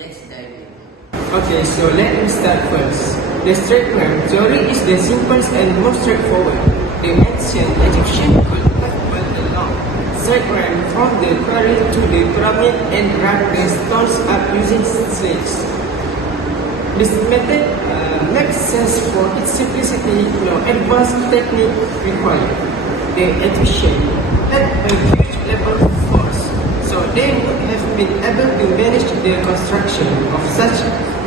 let's dive in. Okay, so let me start first. The straight ram theory is the simplest and most straightforward. The ancient Egyptian could have built a long straight ram from the quarry to the pyramid and rack the stones up using slings. This method makes sense for its simplicity, no advanced technique required. The Egyptians had a huge labor force, so they would have been able to manage the construction of such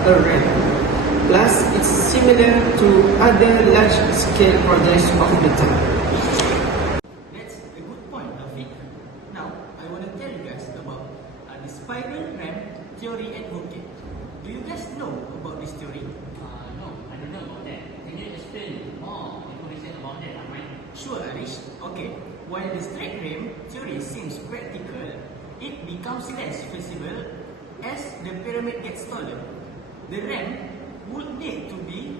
a ram. Plus, it's similar to other large-scale projects of the time. That's a good point, TAWFEIQ. Now, I want to tell you guys about the spiral ram theory advocate. Do you guys know about this theory? No, I don't know about that. Can you explain more information about that, Ahmad? Sure, Arish. Okay, while the straight ram theory seems practical, it becomes less feasible as the pyramid gets taller. The ram would need to be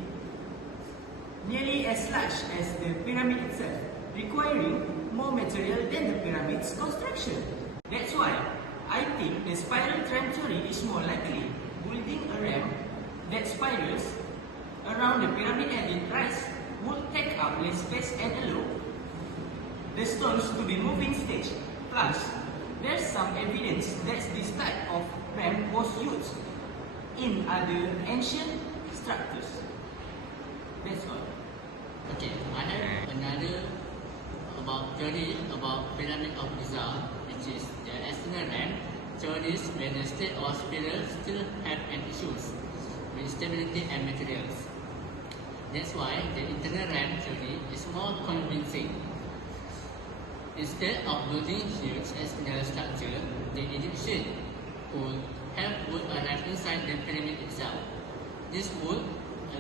nearly as large as the pyramid itself, requiring more material than the pyramid's construction. That's why I think the spiral ram theory is more likely. Building a ram that spirals around the pyramid at the rise would take up less space and allow the stones to be moving stage. Plus, there's some evidence that this type of ram was used in other ancient structures. That's all. Okay, another about theory about pyramid of Giza, which is the external ram. Theories where the state or spiral still have an issues with stability and materials. That's why the internal ram theory is more convincing. Instead of building huge external structure, the Egyptians could have put a ram inside the pyramid itself. This would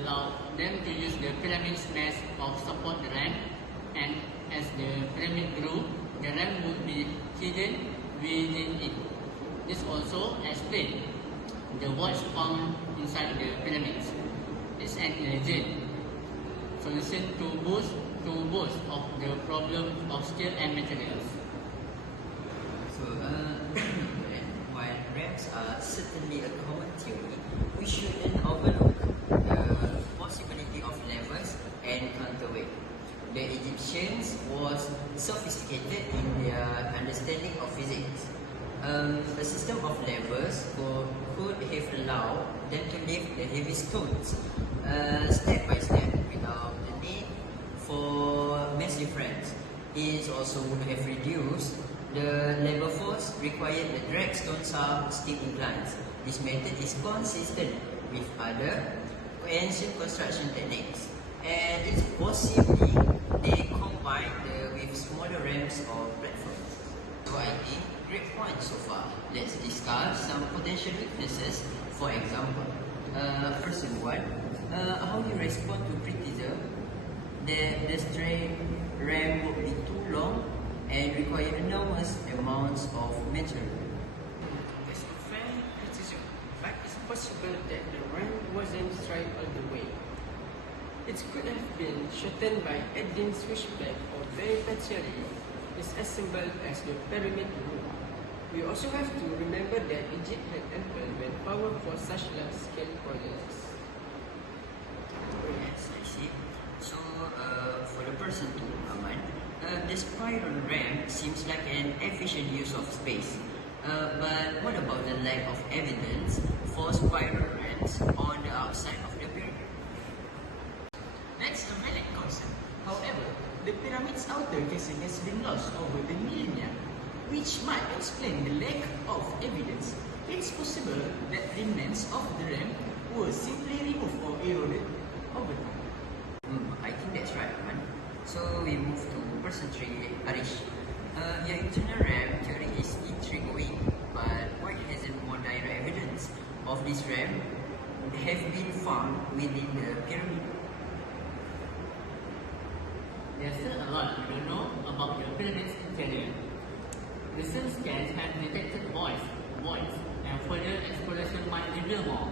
allow them to use the pyramid's mass of support the ram, and as the pyramid grew, the ram would be hidden within it. This also explains the voids found inside the pyramids. It's an elegant solution to both of the problem of scale and materials. So, while rams are certainly a common theory, we shouldn't overlook the possibility of levers and counterweight. The Egyptians was sophisticated in their understanding of physics. A system of levers could have allowed them to lift the heavy stones step by step without the need for massive rams. It also would have reduced the labor force required to drag stones up steep inclines. This method is consistent with other ancient construction techniques, and it's possibly they combine with smaller rams or platforms. So I think great point so far. Let's discuss some potential weaknesses. For example, first one, how do you respond to criticism that the straight ram would be too long and require enormous amounts of material? There's a fair criticism, but it's possible that the ram wasn't straight all the way. It could have been shortened by adding switchback or very partially disassembled as the pyramid grew. We also have to remember that Egypt had ample manpower for such large-scale projects. Yes, I see. So, for the person to Ahmad, the spiral ram seems like an efficient use of space. But what about the lack of evidence for spiral rams on the outside of the pyramid? That's a valid concern. However, the pyramid's outer casing has been lost over the millennia, which might explain the lack of evidence. It's possible that remnants of the ram were simply removed or eroded over time. I think that's right, man. So we move to person 3, Arish. Your internal ram theory is intriguing, but why hasn't more direct evidence of this ram have been found within the pyramid? There's still a lot we don't know about the pyramid's interior. Recent scans have detected voids, and further exploration might reveal more.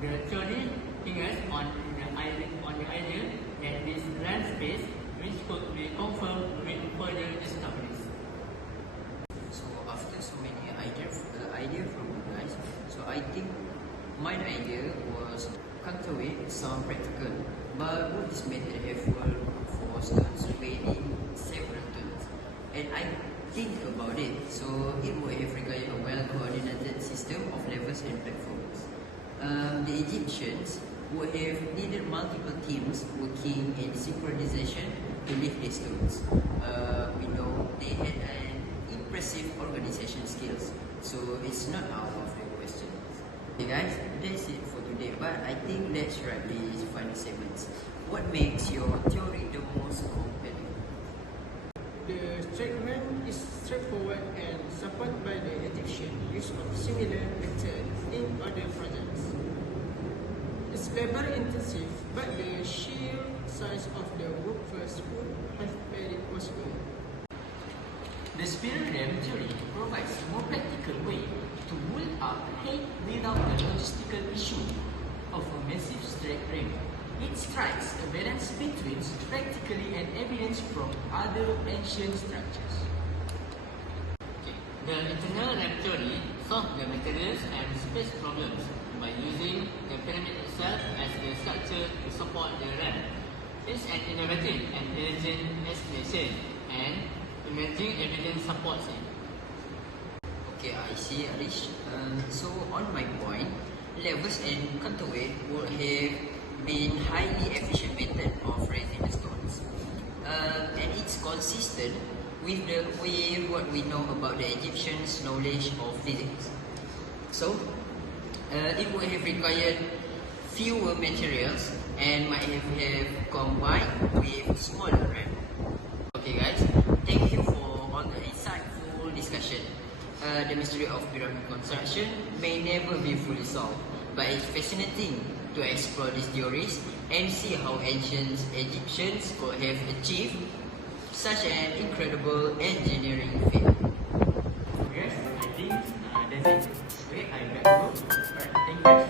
The theory hinges on the idea that this land space, which could be confirmed with further discoveries. So after so many ideas from you guys, so I think My idea was counterweight sound practical, but would this method have worked for stones weighing several tons? And I think about it, so it would have required a well-coordinated system of levers and platforms. The Egyptians would have needed multiple teams working in synchronization to lift the stones. We know they had an impressive organization skills, so it's not out of the question. Okay guys, that's it for today, but I think let's wrap these final segments. What makes your theory the most compelling? The statement is straightforward and supported by the Egyptian use of similar methods in other projects. It's labor intensive, but the sheer size of the workforce would have made it possible. The spiral ram theory provides a more practical way to pull up height without the logistical issue of a massive straight ram. It strikes a balance between practically and evidence from other ancient structures. The internal ram theory solves the materials and space problems by using the pyramid itself as the structure to support the ram. It's an innovative and diligent explanation, and emerging evidence supports it. Okay, I see, Arish. So on my point, levers and counterweight would have been highly efficient method of raising the stones, and it's consistent with what we know about the Egyptians' knowledge of physics. So it would have required fewer materials and might have combined with smaller ram. Okay guys, thank you for all the insightful discussion. The mystery of pyramid construction may never be fully solved, but it's fascinating to explore these theories and see how ancient Egyptians could have achieved such an incredible engineering feat. Yes, I think that's it. Okay, I got to go. Alright, thank you guys.